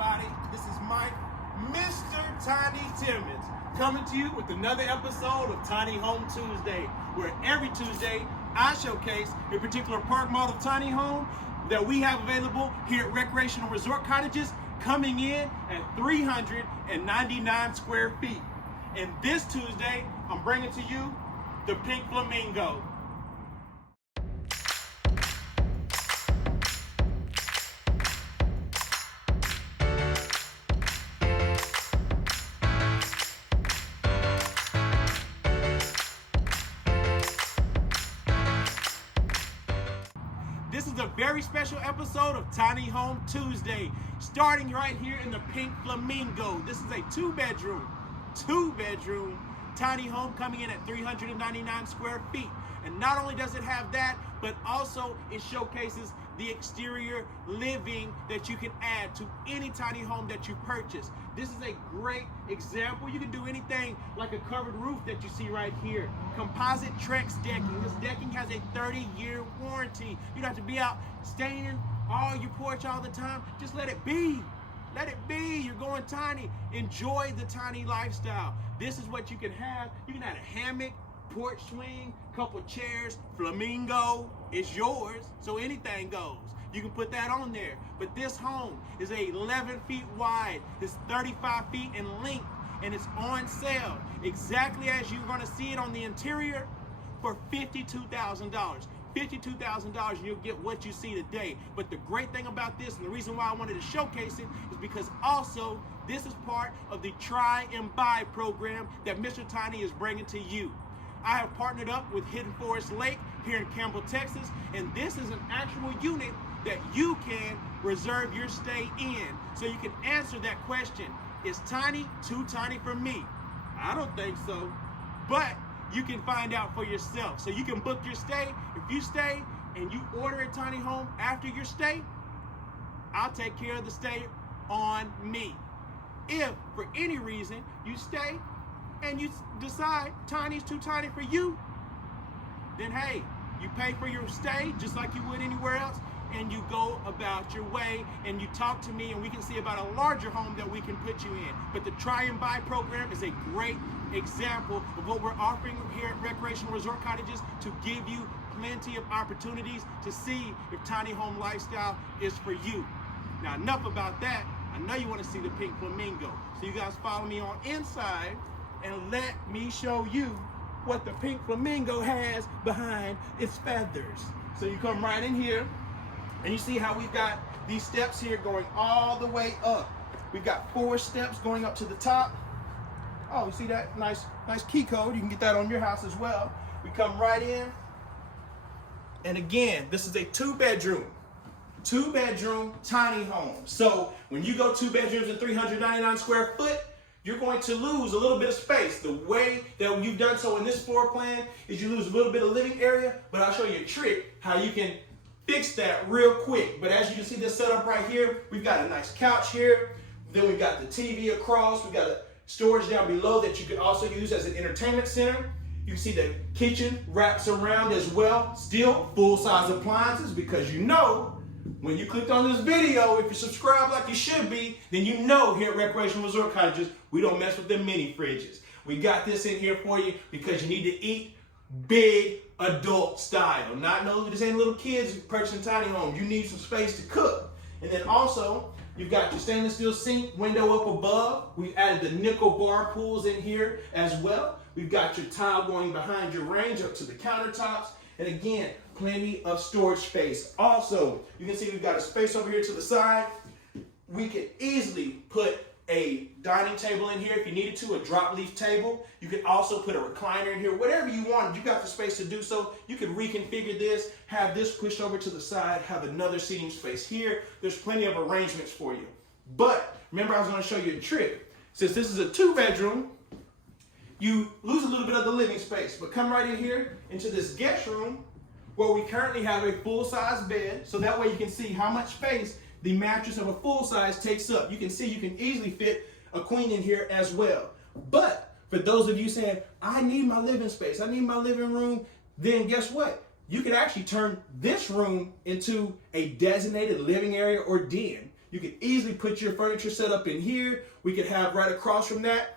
everybody? This is Mike, Mr. Tiny Timmons, coming to you with another episode of Tiny Home Tuesday, where every Tuesday I showcase a particular park model tiny home that we have available here at Recreational Resort Cottages, coming in at 399 square feet. And this Tuesday, I'm bringing to you the Pink Flamingo. This is a very special episode of Tiny Home Tuesday, starting right here in the Pink Flamingo. This is a two-bedroom tiny home coming in at 399 square feet. And not only does it have that, but also it showcases the exterior living that you can add to any tiny home that you purchase. This is a great example. You can do anything like a covered roof that you see right here. Composite Trex decking. This decking has a 30-year warranty. You don't have to be out staining all your porch all the time. Just let it be. Let it be. You're going tiny. Enjoy the tiny lifestyle. This is what you can have. You can add a hammock, porch swing, couple chairs, flamingo. It's yours, so anything goes. You can put that on there. But this home is 11 feet wide, it's 35 feet in length, and it's on sale exactly as you're going to see it on the interior for $52,000. $52,000 and you'll get what you see today. But the great thing about this, and the reason why I wanted to showcase it, is because also this is part of the Try and Buy program that Mr. Tiny is bringing to you. I have partnered up with Hidden Forest Lake here in Campbell, Texas, and this is an actual unit that you can reserve your stay in. So you can answer that question, is tiny too tiny for me? I don't think so, but you can find out for yourself. So you can book your stay. If you stay and you order a tiny home after your stay, I'll take care of the stay on me. If for any reason you stay and you decide tiny's too tiny for you, then hey, you pay for your stay just like you would anywhere else, and you go about your way and you talk to me and we can see about a larger home that we can put you in. But the Try and Buy program is a great example of what we're offering here at Recreational Resort Cottages to give you plenty of opportunities to see if tiny home lifestyle is for you. Now, enough about that. I know you want to see the Pink Flamingo. So you guys follow me on inside and let me show you what the Pink Flamingo has behind its feathers. So you come right in here and you see how we've got these steps here going all the way up. We've got 4 steps going up to the top. Oh, you see that nice key code? You can get that on your house as well. We come right in. And again, this is a two-bedroom tiny home. So when you go 2 bedrooms and 399 square foot, you're going to lose a little bit of space. The way that you've done so in this floor plan is you lose a little bit of living area, but I'll show you a trick how you can fix that real quick. But as you can see this setup right here, we've got a nice couch here. Then we've got the TV across. We've got a storage down below that you can also use as an entertainment center. You can see the kitchen wraps around as well. Still full-size appliances, because you know when you clicked on this video, if you subscribe like you should be, then you know here at Recreational Resort Cottages, we don't mess with them mini fridges. We got this in here for you because you need to eat big adult style. Not no, this ain't little kids purchasing tiny homes. You need some space to cook. And then also, you've got your stainless steel sink window up above. We've added the nickel bar pools in here as well. We've got your tile going behind your range up to the countertops. And again, plenty of storage space. Also, you can see we've got a space over here to the side. We could easily put a dining table in here if you needed to, a drop leaf table. You could also put a recliner in here, whatever you wanted. You got the space to do so. You could reconfigure this, have this pushed over to the side, have another seating space here. There's plenty of arrangements for you. But remember, I was going to show you a trick. Since this is a 2-bedroom, you lose a little bit of the living space, but come right in here into this guest room where we currently have a full-size bed, so that way you can see how much space the mattress of a full size takes up. You can see you can easily fit a queen in here as well. But for those of you saying, I need my living space, I need my living room, then guess what? You could actually turn this room into a designated living area or den. You can easily put your furniture set up in here. We could have right across from that,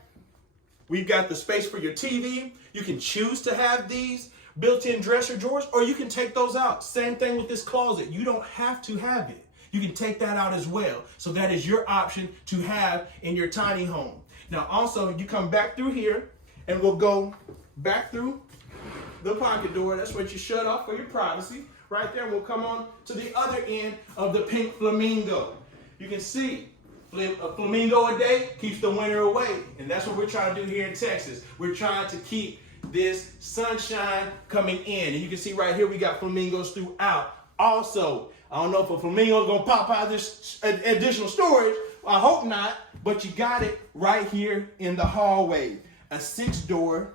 we've got the space for your TV. You can choose to have these built-in dresser drawers, or you can take those out. Same thing with this closet. You don't have to have it. You can take that out as well. So that is your option to have in your tiny home. Now also, you come back through here, and we'll go back through the pocket door. That's what you shut off for your privacy. Right there, we'll come on to the other end of the Pink Flamingo. You can see a flamingo a day keeps the winter away. And that's what we're trying to do here in Texas. We're trying to keep this sunshine coming in. And you can see right here, we got flamingos throughout. Also, I don't know if a flamingo is going to pop out this additional storage. I hope not, but you got it right here in the hallway. A 6-door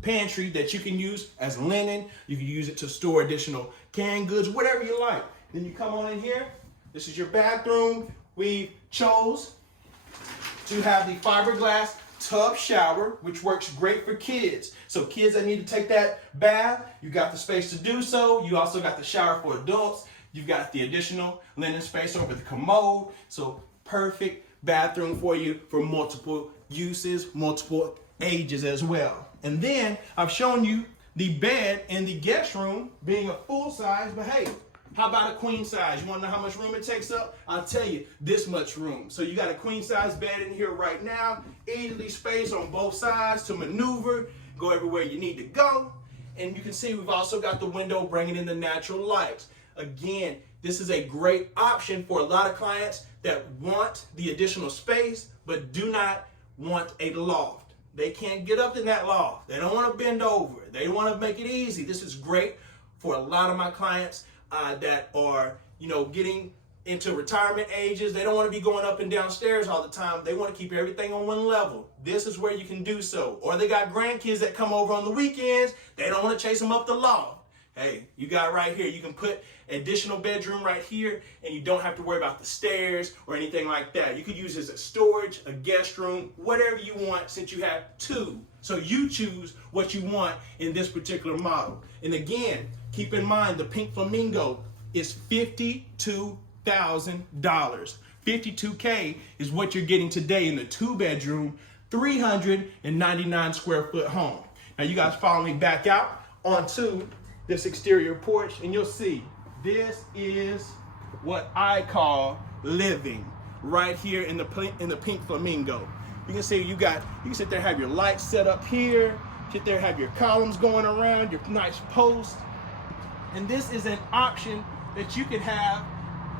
pantry that you can use as linen. You can use it to store additional canned goods, whatever you like. Then you come on in here. This is your bathroom. We chose to have the fiberglass tub shower, which works great for kids. So kids that need to take that bath, you got the space to do so. You also got the shower for adults. You've got the additional linen space over the commode. So perfect bathroom for you for multiple uses, multiple ages as well. And then I've shown you the bed in the guest room being a full size, but hey, how about a queen size? You want to know how much room it takes up? I'll tell you, this much room. So you got a queen size bed in here right now, easily spaced on both sides to maneuver, go everywhere you need to go. And you can see we've also got the window bringing in the natural light. Again, this is a great option for a lot of clients that want the additional space, but do not want a loft. They can't get up in that loft. They don't want to bend over. They want to make it easy. This is great for a lot of my clients that are, getting into retirement ages. They don't want to be going up and downstairs all the time. They want to keep everything on one level. This is where you can do so. Or they got grandkids that come over on the weekends. They don't want to chase them up the loft. Hey, you got right here. You can put additional bedroom right here, and you don't have to worry about the stairs or anything like that. You could use this as storage, a guest room, whatever you want, since you have 2. So you choose what you want in this particular model. And again, keep in mind the Pink Flamingo is $52,000. $52K is what you're getting today in the 2-bedroom, 399 square foot home. Now you guys follow me back out onto this exterior porch, and you'll see this is what I call living right here in the Pink Flamingo. You can see you can sit there, have your lights set up here, sit there, have your columns going around, your nice posts. And this is an option that you could have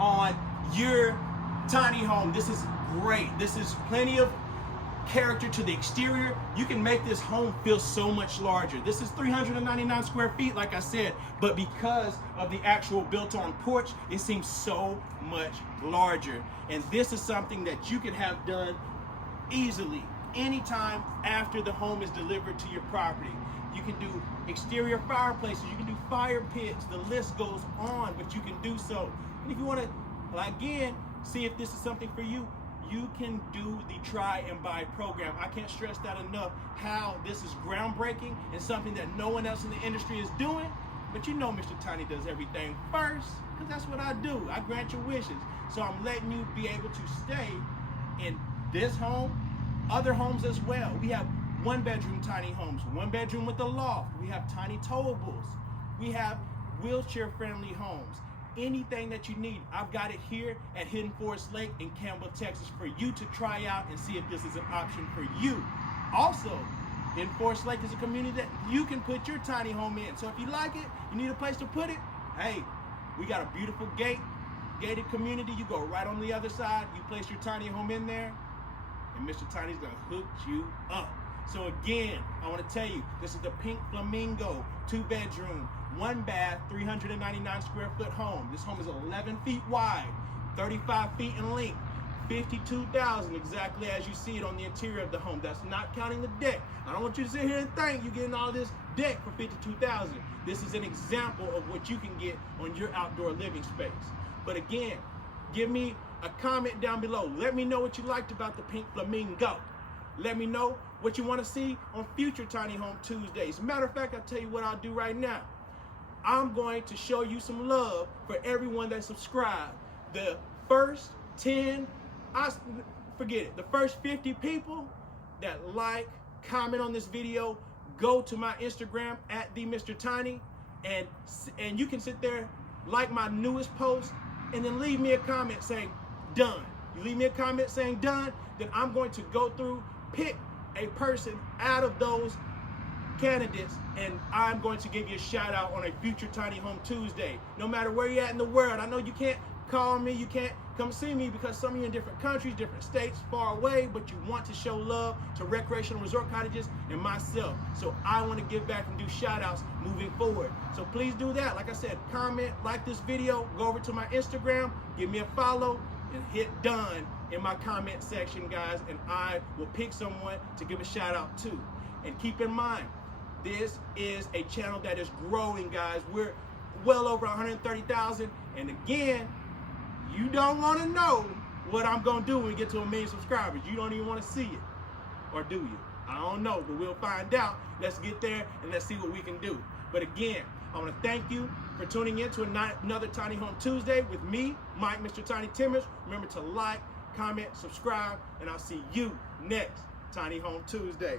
on your tiny home. This is great. This is plenty of character to the exterior. You can make this home feel so much larger. This is 399 square feet, like I said, but because of the actual built-on porch, it seems so much larger. And this is something that you can have done easily anytime after the home is delivered to your property. You can do exterior fireplaces, you can do fire pits, the list goes on, but you can do so. And if you want to, again, see if this is something for you, you can do the try and buy program. I can't stress that enough, how this is groundbreaking and something that no one else in the industry is doing. But you know Mr. Tiny does everything first, because that's what I do. I grant your wishes. So I'm letting you be able to stay in this home, other homes as well. We have 1-bedroom tiny homes, 1 bedroom with a loft. We have tiny towables. We have wheelchair-friendly homes. Anything that you need, I've got it here at Hidden Forest Lake in Campbell, Texas, for you to try out and see if this is an option for you. Also, Hidden Forest Lake is a community that you can put your tiny home in. So if you like it, you need a place to put it, hey, we got a beautiful gated community. You go right on the other side, you place your tiny home in there, and Mr. Tiny's gonna hook you up. So again, I want to tell you, this is the Pink Flamingo 2-bedroom, 1 bath, 399 square foot home. This home is 11 feet wide, 35 feet in length, $52,000, exactly as you see it on the interior of the home. That's not counting the deck. I don't want you to sit here and think you're getting all this deck for $52,000. This is an example of what you can get on your outdoor living space. But again, give me a comment down below. Let me know what you liked about the Pink Flamingo. Let me know what you want to see on future Tiny Home Tuesdays. Matter of fact, I'll tell you what I'll do right now. I'm going to show you some love for everyone that subscribed. The first forget it, the first 50 people that like, comment on this video, go to my Instagram at @TheMrTiny, and you can sit there, like my newest post, and then leave me a comment saying done. You leave me a comment saying done, then I'm going to go through, pick a person out of those candidates, and I'm going to give you a shout out on a future Tiny Home Tuesday. No matter where you're at in the world, I know you can't call me, you can't come see me because some of you in different countries, different states, far away, but you want to show love to Recreational Resort Cottages and myself. So I want to give back and do shout outs moving forward. So please do that. Like I said, comment, like this video, go over to my Instagram, give me a follow, and hit done in my comment section, guys, and I will pick someone to give a shout out to. And keep in mind, this is a channel that is growing, guys. We're well over 130,000, and again, you don't want to know what I'm going to do when we get to 1 million subscribers. You don't even want to see it. Or do you? I don't know, but we'll find out. Let's get there and let's see what we can do. But again, I want to thank you for tuning in to another Tiny Home Tuesday with me, Mike, Mr. Tiny Timmons. Remember to like, comment, subscribe, and I'll see you next Tiny Home Tuesday.